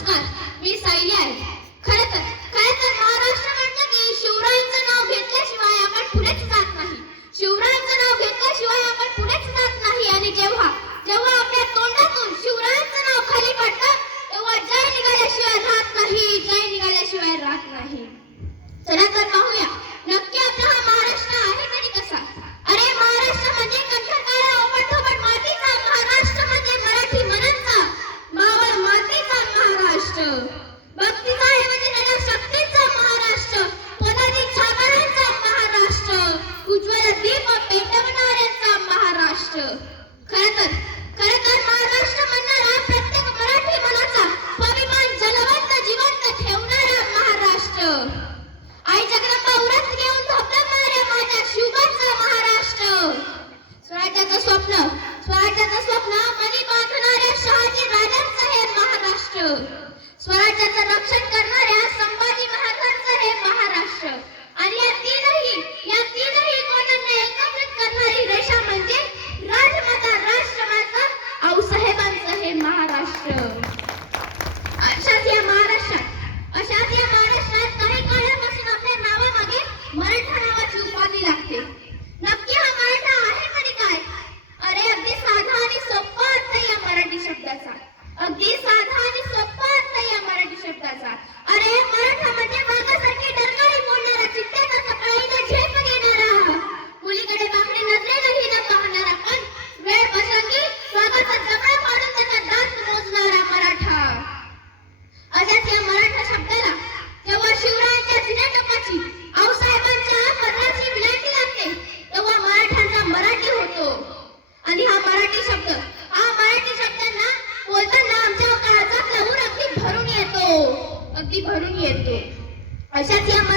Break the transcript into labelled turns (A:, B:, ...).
A: নমস্কার 夏天